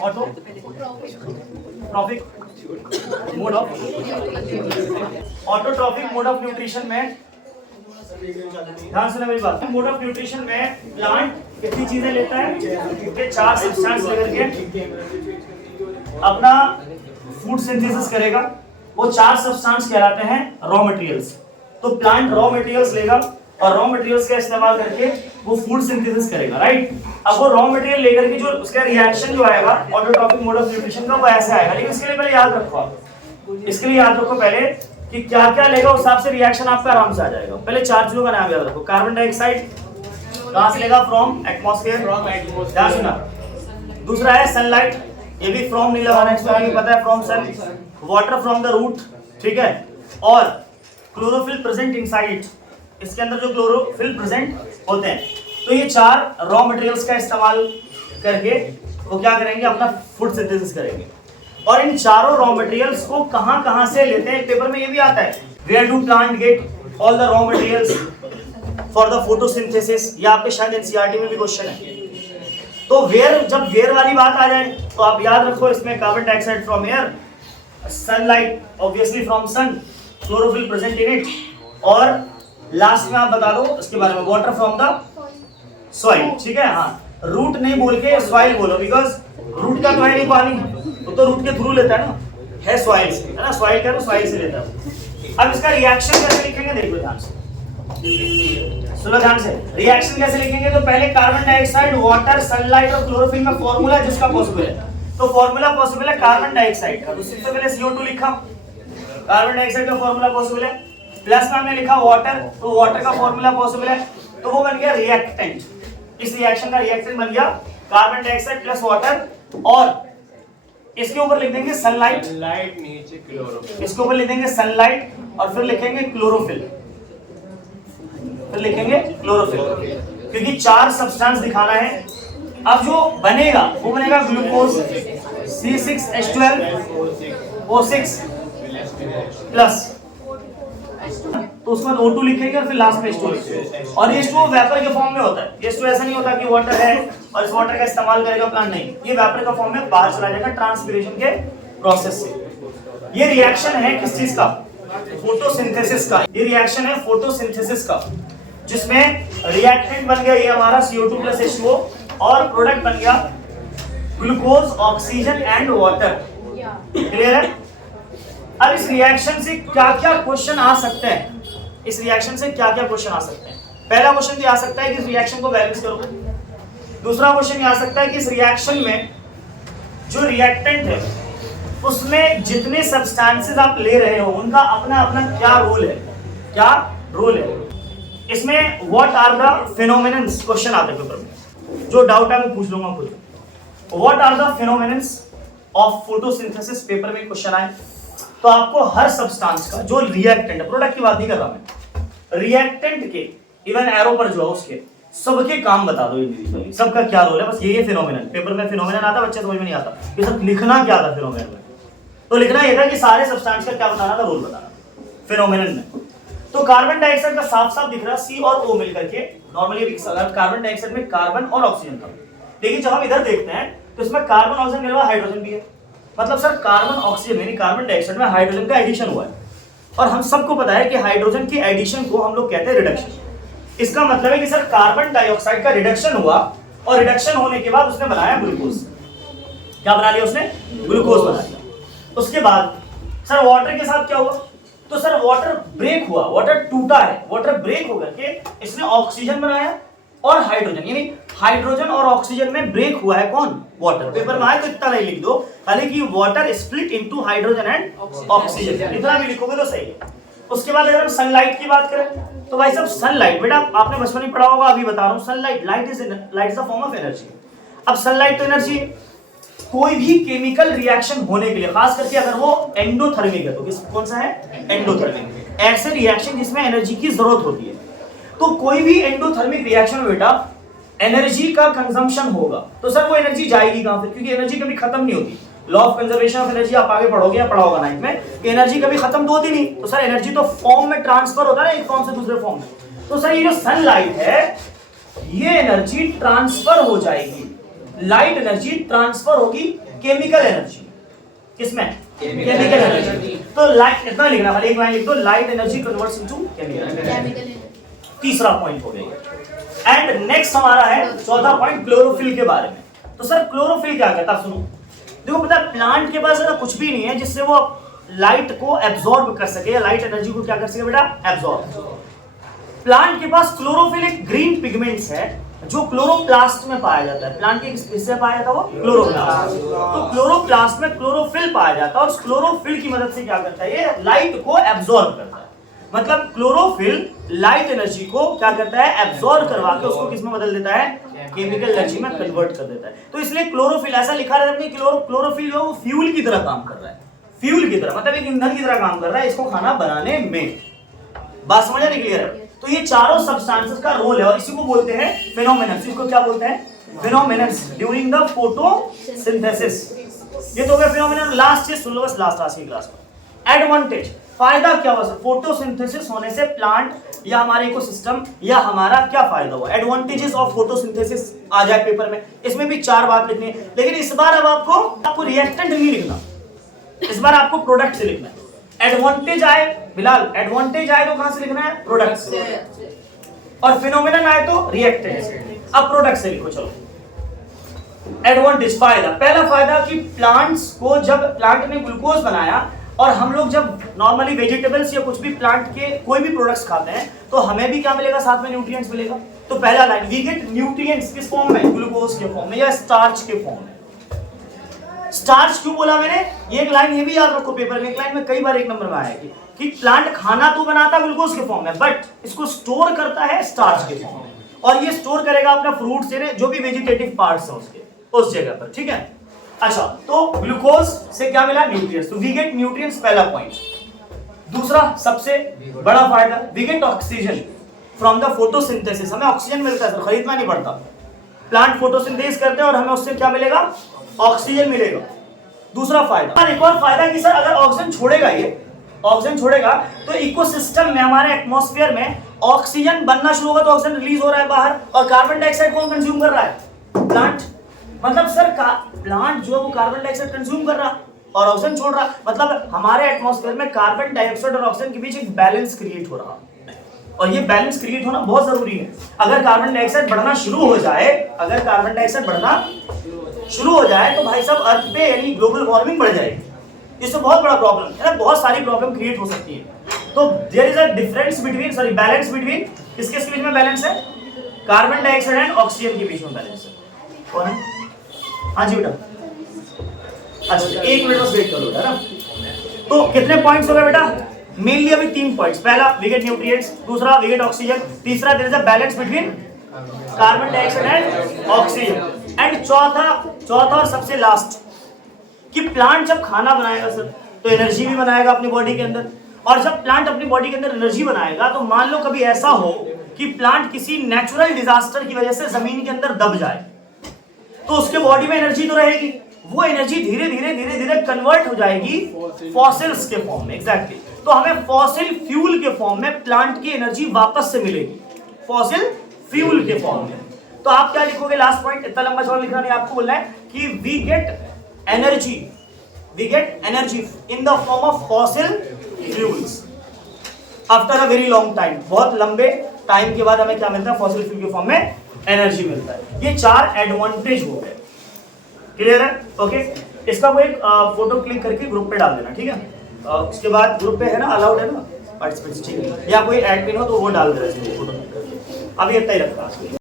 Autotrophic mode of nutrition में, ध्यान सुना मेरी बात, मोड ऑफ न्यूट्रिशन में प्लांट कितनी चीजें लेता है? ये 4 सब्सटेंस लेकर के अपना फूड सिंथेसिस करेगा। वो 4 सब्सटेंस कहलाते हैं रॉ मटेरियल्स। तो प्लांट रॉ मटेरियल्स लेगा और रॉ मटेरियल्स का इस्तेमाल करके वो फूड सिंथेसिस करेगा, राइट। अब वो रॉ मटेरियल लेकर के जो उसका रिएक्शन जो आएगा ऑटोट्रॉफिक मोड ऑफ न्यूट्रिशन का, वो ऐसे आएगा। लेकिन इसके लिए पहले याद रखो आप, इसके लिए याद रखो पहले कि क्या क्या लेगा, उस हिसाब से रिएक्शन आपका आराम से आ जाएगा। पहले 4 चीजों का नाम याद रखो। कार्बन डाइऑक्साइड कहां से लेगा? फ्रॉम एटमॉस्फेयर, ध्यान सुना। दूसरा है सनलाइट, ये भी फ्रॉम नहीं लगाना, इसमें पता है from sun. Water from the root, ठीक है। और क्लोरोफिल प्रेजेंट इनसाइड, इसके अंदर जो क्लोरोफिल प्रेजेंट होते हैं। तो ये 4 रॉ मटेरियल्स का इस्तेमाल करके वो क्या करेंगे? अपना फूड सिंथेसिस करेंगे। और इन चारों रॉ मटेरियल्स को कहां से लेते हैं? पेपर में ये भी आता है, where do plant get all the raw materials for the photosynthesis. ये आपके शायद एनसीईआरटी में भी क्वेश्चन है। तो वेयर, जब वेयर वाली बात आ जाए तो आप याद रखो इसमें carbon dioxide from air, sunlight obviously from sun, chlorophyll present in it, और लास्ट में आप बता दो इसके बारे में, वाटर फ्रॉम द सॉइल, ठीक है। हाँ, रूट नहीं बोल के सॉइल बोलो, बिकॉज रूट का तो है नहीं पानी, तो रूट के थ्रू लेता है ना, है सॉइल से, है ना। सॉइल का तो सॉइल से लेता है। अब इसका रिएक्शन कैसे लिखेंगे? देखो ध्यान से, सुनो ध्यान से। रिएक्शन कैसे लिखेंगे? तो पहले कार्बन डाइऑक्साइड, वाटर, सनलाइट और क्लोरोफिल का फॉर्मूला जिसका पॉसिबल है, तो फॉर्मूला पॉसिबल है कार्बन डाइऑक्साइड का, तो सबसे पहले CO2 लिखा, कार्बन डाइऑक्साइड का फॉर्मूला पॉसिबल है। प्लस में हमने लिखा वाटर, तो वाटर का फॉर्मूला पॉसिबल है, तो वो बन गया रिएक्टेंट। इस रिएक्शन का रिएक्टेंट बन गया कार्बन डाइऑक्साइड प्लस वाटर, और इसके ऊपर लिख देंगे सनलाइट, नीचे क्लोरोफिल, इसके ऊपर लिख देंगे सनलाइट और फिर लिखेंगे क्लोरोफिल, फिर लिखेंगे क्लोरोफिल, क्योंकि 4 सब्सटेंस दिखाना है। अब जो बनेगा वो बनेगा ग्लूकोज C6H12O6 प्लस, तो उसके बाद O2 लिखेंगे और फिर लास्ट में H2 लिखेंगे। और ये H2 वेपर के फॉर्म में होता है। ये H2 ऐसा नहीं होता कि वाटर है और इस वाटर का इस्तेमाल करेगा प्लांट, नहीं, ये वेपर का फॉर्म में बाहर चला जाएगा ट्रांसपिरेशन के प्रोसेस से। ये रिएक्शन है किस चीज का? फोटोसिंथेसिस का। ये रिएक्शन है फोटोसिंथेसिस का, जिसमें रिएक्टेंट बन गया ये हमारा CO2 प्लस H2O, और प्रोडक्ट बन गया glucose, oxygen and water. Clear है? अब इस रिएक्शन से क्या क्या क्वेश्चन आ सकते हैं? इस रिएक्शन से क्या क्या क्वेश्चन आ सकते हैं? पहला क्वेश्चन ये आ सकता है कि इस रिएक्शन को बैलेंस करो। दूसरा क्वेश्चन ये आ सकता है कि इस रिएक्शन में जो रिएक्टेंट है उसमें जितने सब्सटेंसेस आप ले रहे हो उनका अपना अपना क्या रोल है, क्या रोल है। इसमें व्हाट आर द फिनोमेनन्स क्वेश्चन आते हैं पेपर में, जो डाउट है मैं पूछ लूंगा खुद। What are the phenomenons of photosynthesis paper में क्वेश्चन आए तो आपको हर सब्सटेंस का जो रिएक्टेंट है, प्रोडक्ट की बात नहीं कर रहा मैं, रिएक्टेंट के इवन एरो पर जो है उसके सबके काम बता दो इंडिविजुअली, सबका क्या रोल है। बस ये फिनोमेनन, पेपर में फिनोमेनन आता, बच्चे समझ में नहीं आता ये सब लिखना क्या था फिनोमेनन में। तो लिखना ये था कि सारे सब्सटेंस का क्या बताना था, रोल बताना फिनोमेनन में। तो कार्बन डाइऑक्साइड का साफ साफ दिख रहा है C और O मिलकर के, नॉर्मली कार्बन डाइऑक्साइड में कार्बन और ऑक्सीजन था, लेकिन जब हम इधर देखते हैं तो इसमें कार्बन ऑक्सीजन के अलावा हाइड्रोजन भी है। मतलब सर कार्बन ऑक्सीजन यानी कार्बन डाइऑक्साइड में हाइड्रोजन का एडिशन हुआ है, और हम सबको पता है कि हाइड्रोजन की एडिशन को हम लोग कहते हैं रिडक्शन। इसका मतलब है कि सर कार्बन डाइऑक्साइड का रिडक्शन हुआ, और रिडक्शन होने के बाद उसने बनाया ग्लूकोज। क्या बना लिया उसने? ग्लूकोज बना लिया। उसके बाद सर वाटर के साथ क्या हुआ? तो सर वाटर ब्रेक हुआ, वाटर टूटा है, वाटर ब्रेक होकर के इसने ऑक्सीजन बनाया और हाइड्रोजन, यानी हाइड्रोजन और ऑक्सीजन में ब्रेक हुआ है कौन? वाटर। पेपर में आए तो इतना नहीं लिख दो खाली कि water split into hydrogen and oxygen, इतना भी लिखोगे तो सही है। उसके बाद अगर हम सनलाइट की बात करें तो भाई साहब सनलाइट, बेटा आपने बचपन में पढ़ा होगा, अभी बता रहा हूं, sunlight, light is a form of energy. अब सनलाइट तो एनर्जी, कोई भी केमिकल रिएक्शन होने के लिए, खास करके अगर वो एंडोथर्मिक है, तो कौन सा है? एंडोथर्मिक। ऐसे रिएक्शन जिसमें एनर्जी की जरूरत होती है, तो कोई भी एंडोथर्मिक रिएक्शन में बेटा एनर्जी का कंजम्पशन होगा, तो सर वो एनर्जी जाएगी कहां पे? क्योंकि एनर्जी कभी खत्म नहीं होती। Law of conservation of energy आप आगे पढ़ोगे या पढ़ा होगा 9th में, कि एनर्जी कभी खत्म तो होती नहीं, तो सर एनर्जी तो फॉर्म में ट्रांसफर होता है ना, एक फॉर्म से दूसरे फॉर्म में। तो सर ये जो सनलाइट है ये एनर्जी ट्रांसफर हो जाएगी, लाइट एनर्जी ट्रांसफर होगी केमिकल एनर्जी। किसमें? Chemical energy. तो लाइट इतना लिखना, खाली एक लाइन लिख दो, light energy converts into chemical energy. तीसरा पॉइंट हो गया। एंड नेक्स्ट हमारा है चौथा पॉइंट क्लोरोफिल के बारे में। तो सर क्लोरोफिल क्या कहता है? सुनो, देखो पता है प्लांट के पास ऐसा कुछ भी नहीं है जिससे वो लाइट को एब्जॉर्ब कर सके या लाइट एनर्जी को क्या कर सके बेटा? एब्जॉर्ब। प्लांट के पास क्लोरोफिल एक ग्रीन पिगमेंट्स है जो क्लोरोप्लास्ट में पाया जाता है। प्लांट के हिस्से पाया जाता है वो क्लोरोप्लास्ट। तो क्लोरोप्लास्ट में क्लोरोफिल पाया जाता है और उस क्लोरोफिल की मदद से क्या करता है? ये लाइट को एब्जॉर्ब करता है। मतलब क्लोरोफिल लाइट एनर्जी को क्या करता है? एब्जॉर्ब करवा के उसको किस में बदल देता है? केमिकल एनर्जी में कन्वर्ट कर देता है। तो इसलिए क्लोरोफिल ऐसा लिखा रहता है कि क्लोरोफिल जो फ्यूल की तरह काम कर रहा है। फ्यूल की तरह मतलब एक ईंधन की तरह काम कर रहा है इसको खाना बनाने में। बात समझ आ रही? क्लियर है? तो ये चारों सब्सटेंसेस का रोल है और इसी को बोलते हैं फेनोमेनन्स। इसको क्या बोलते हैं? फेनोमेनन्स ड्यूरिंग द फोटोसिंथेसिस। ये तो हो गया फेनोमेनन। लास्ट चीज सुन लो बस, लास्ट आज की क्लास में। एडवांटेज, फायदा क्या हुआ सर? फोटोसिंथेसिस होने से प्लांट या हमारे इकोसिस्टम या हमारा क्या फायदा हुआ? एडवांटेजेस ऑफ फोटोसिंथेसिस आ जाए पेपर में। इसमें भी 4 बात लिखनी है, लेकिन इस बार अब आपको रिएक्टेंट नहीं लिखना, इस बार आपको प्रोडक्ट से लिखना है। एडवांटेज आए बिलाल, एडवांटेज आए तो कहां से लिखना है? प्रोडक्ट से। और फिनोमेनन आए तो रिएक्टेंट से। अब प्रोडक्ट से लिखो चलो। एडवांटेज, फायदा। पहला फायदा कि प्लांट्स को जब प्लांट ने ग्लूकोज बनाया और हम लोग जब नॉर्मली वेजिटेबल्स या कुछ भी प्लांट के कोई भी प्रोडक्ट्स खाते हैं तो हमें भी क्या मिलेगा? साथ में न्यूट्रिएंट्स मिलेगा। तो पहला लाइन, वी गेट न्यूट्रिएंट्स किस फॉर्म में? ग्लूकोज के फॉर्म में या स्टार्च के फॉर्म में। स्टार्च क्यों बोला मैंने? ये एक लाइन ये भी याद रखो, पेपर में एक लाइन में कई बार 1 नंबर में आया कि प्लांट खाना तो बनाता ग्लूकोज के फॉर्म में बट इसको स्टोर करता है स्टार्च के फॉर्म में। और ये स्टोर करेगा अपना फ्रूट से जो भी वेजिटेटिव पार्ट्स है उसके उस जगह पर। ठीक है? अच्छा, तो ग्लूकोज से क्या मिला? न्यूट्रिएंट्स। तो वी गेट न्यूट्रिएंट्स, पहला पॉइंट। दूसरा सबसे बड़ा फायदा, we get oxygen from the photosynthesis. हमें ऑक्सीजन मिलता है सर, खरीदना नहीं पड़ता। प्लांट फोटोसिंथेसिस करते हैं और हमें उससे क्या मिलेगा? ऑक्सीजन मिलेगा। दूसरा फायदा। एक और फायदा कि सर अगर ऑक्सीजन छोड़ेगा, ये ऑक्सीजन छोड़ेगा तो इकोसिस्टम में हमारे एटमॉस्फेयर में ऑक्सीजन बनना शुरू होगा। तो ऑक्सीजन रिलीज हो रहा है बाहर और कार्बन डाइऑक्साइड कौन कंज्यूम कर रहा है? प्लांट। मतलब सर प्लांट जो है वो कार्बन डाइऑक्साइड कंज्यूम कर रहा और ऑक्सीजन छोड़ रहा। मतलब हमारे एटमॉस्फेयर में कार्बन डाइऑक्साइड और ऑक्सीजन के बीच एक बैलेंस क्रिएट हो रहा और ये बैलेंस क्रिएट होना बहुत जरूरी है। अगर कार्बन डाइऑक्साइड बढ़ना शुरू हो जाए, अगर कार्बन डाइऑक्साइड बढ़ना शुरू हो जाए तो भाई साहब अर्थ पे यानी ग्लोबल वार्मिंग बढ़ जाएगी। इससे बहुत बड़ा प्रॉब्लम है, बहुत सारी प्रॉब्लम क्रिएट हो सकती है। तो there is a difference between balance between किसके बीच में बैलेंस है? कार्बन डाइऑक्साइड एंड ऑक्सीजन के बीच में बैलेंस है। कौन है? हाँ जी बेटा। अच्छा 1 मिनट बस वेट करो, है ना? तो कितने पॉइंट्स हो गए बेटा? मेनली अभी 3 पॉइंट्स। पहला वी गेट न्यूट्रिएंट्स, दूसरा वी गेट ऑक्सीजन, तीसरा there is a balance between carbon dioxide and oxygen. And चौथा और सबसे लास्ट कि प्लांट जब खाना बनाएगा सर तो एनर्जी भी बनाएगा अपनी बॉडी के अंदर। और जब प्लांट अपनी बॉडी के अंदर एनर्जी बनाएगा तो मान लो कभी ऐसा हो कि प्लांट किसी नेचुरल डिजास्टर की वजह से जमीन के अंदर दब जाए तो उसके बॉडी में एनर्जी तो रहेगी, वो एनर्जी धीरे धीरे कन्वर्ट हो जाएगी फॉसिल्स के फॉर्म में। एग्जैक्टली। तो हमें फॉसिल फ्यूल के फॉर्म में प्लांट की एनर्जी वापस से मिलेगी, फॉसिल फ्यूल के फॉर्म में। तो आप क्या लिखोगे? लास्ट पॉइंट, इतना लंबा चौड़ा लिखना नहीं, आपको बोलना है कि we get energy in the form of fossil fuels after a very long time. बहुत लंबे टाइम के बाद हमें क्या मिलता है? फॉसिल फ्यूल के फॉर्म में एनर्जी मिलता है। ये 4 एडवांटेज हो गए। क्लियर है? ओके। इसका कोई फोटो क्लिक करके ग्रुप पे डाल देना, ठीक है? उसके बाद ग्रुप पे है ना, अलाउड है ना पार्टिसिपेंट्स, ठीक है? या कोई एडमिन हो तो वो डाल देना इसमें फोटो क्लिक करके। अभी इतना ही रखा।